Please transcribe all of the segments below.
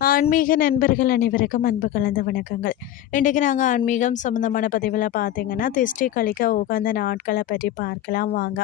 ஆன்மீக நண்பர்கள் அனைவருக்கும் அன்பு கலந்த வணக்கங்கள். இன்றைக்கு நாங்கள் ஆன்மீகம் சம்மந்தமான பதிவில் பார்த்தீங்கன்னா திருஷ்டி கழிக்க உகந்த நாட்களை பற்றி பார்க்கலாம் வாங்க.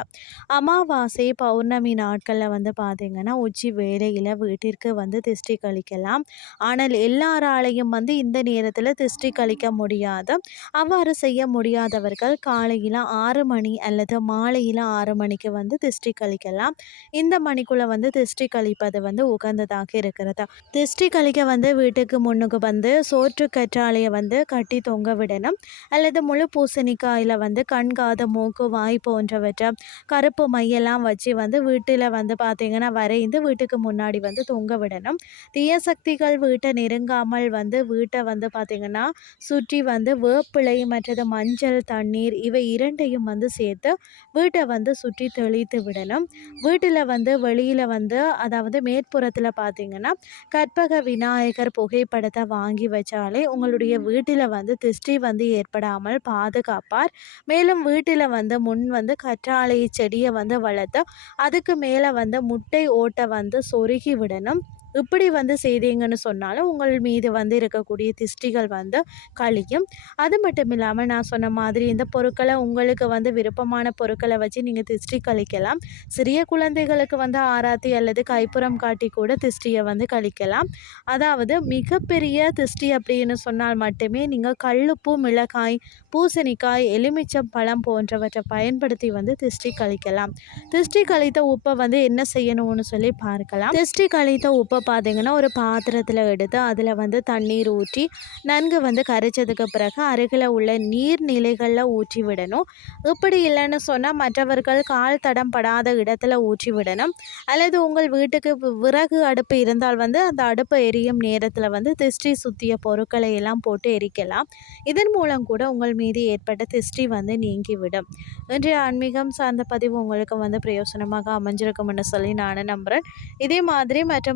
அமாவாசை பௌர்ணமி நாட்களில் வந்து பார்த்தீங்கன்னா உச்சி வேலையில் வீட்டிற்கு வந்து திருஷ்டி கழிக்கலாம் ஆனால் எல்லாராலையும் வந்து இந்த நேரத்தில் திருஷ்டி கழிக்க முடியாது. அவ்வாறு செய்ய முடியாதவர்கள் காலையில் ஆறு மணி அல்லது மாலையில் ஆறு மணிக்கு வந்து திருஷ்டி கழிக்கலாம் இந்த மணிக்குள்ளே வந்து திருஷ்டி கழிப்பது வந்து உகந்ததாக இருக்கிறது. திருஷ்டி கழிக்க வந்து வீட்டுக்கு முன்னுக்கு வந்து சோற்று கற்றாழையை வந்து கட்டி தொங்க விடணும். அல்லது முழு பூசணிக்காயில் வந்து கண் காத மூக்கு வாய் போன்றவற்றை கருப்பு மையெல்லாம் வச்சு வந்து வீட்டில் வந்து பார்த்திங்கன்னா வரைந்து வீட்டுக்கு முன்னாடி வந்து தொங்க விடணும். தீய சக்திகள் வீட்டை நெருங்காமல் வந்து வீட்டை வந்து பார்த்திங்கன்னா சுற்றி வந்து வேப்பிலை மற்றது மஞ்சள் தண்ணீர் இவை இரண்டையும் வந்து சேர்த்து வீட்டை வந்து சுற்றி தெளித்து விடணும். வீட்டில் வந்து வெளியில் வந்து அதாவது மேற்புறத்தில் பார்த்திங்கன்னா கற்பக விநாயகர் புகைப்படத்தை வாங்கி வச்சாலே உங்களுடைய வீட்டில் வந்து திருஷ்டி வந்து ஏற்படாமல் பாதுகாப்பார். மேலும் வீட்டில் வந்து முன் வந்து கற்றாழை செடியை வந்து வளர்த்து அதுக்கு மேலே வந்து முட்டை ஓட்டை வந்து சொருகி விடணும். இப்படி வந்து செய்தீங்கன்னு சொன்னாலும் உங்கள் மீது வந்து இருக்கக்கூடிய திஷ்டிகள் வந்து கழியும். அது மட்டும் இல்லாமல் நான் சொன்ன மாதிரி இந்த பொருட்களை உங்களுக்கு வந்து விருப்பமான பொருட்களை வச்சு நீங்கள் திஷ்டி கழிக்கலாம். சிறிய குழந்தைகளுக்கு வந்து ஆராத்தி அல்லது கைப்புறம் காட்டி கூட திஷ்டியை வந்து கழிக்கலாம். அதாவது மிகப்பெரிய திஷ்டி அப்படின்னு சொன்னால் மட்டுமே நீங்கள் கல்லுப்பு மிளகாய் பூசணிக்காய் எலுமிச்சம் பழம் போன்றவற்றை பயன்படுத்தி வந்து திஷ்டி கழிக்கலாம். திஷ்டி கழித்த உப்பை வந்து என்ன செய்யணும்னு சொல்லி பார்க்கலாம். திஷ்டி கழித்த உப்பை பார்த்தீங்கன்னா ஒரு பாத்திரத்தில் எடுத்து அதில் வந்து தண்ணீர் ஊற்றி நன்கு வந்து கரைச்சதுக்கு பிறகு அருகில் உள்ள நீர்நிலைகளில் ஊற்றி விடணும். இப்படி இல்லைன்னு சொன்னால் மற்றவர்கள் கால் தடம் படாத இடத்துல ஊற்றி விடணும். அல்லது உங்கள் வீட்டுக்கு விறகு அடுப்பு இருந்தால் வந்து அந்த அடுப்பு எரியும் நேரத்தில் வந்து திஷ்டி சுற்றிய பொருட்களை எல்லாம் போட்டு எரிக்கலாம். இதன் மூலம் கூட உங்கள் மீது ஏற்பட்ட திஷ்டி வந்து நீங்கிவிடும். இன்றைய ஆன்மீகம் சார்ந்த பதிவு உங்களுக்கு வந்து பிரயோசனமாக அமைஞ்சிருக்கும்னு சொல்லி நான் நம்புகிறேன் இதே மாதிரி மற்றொரு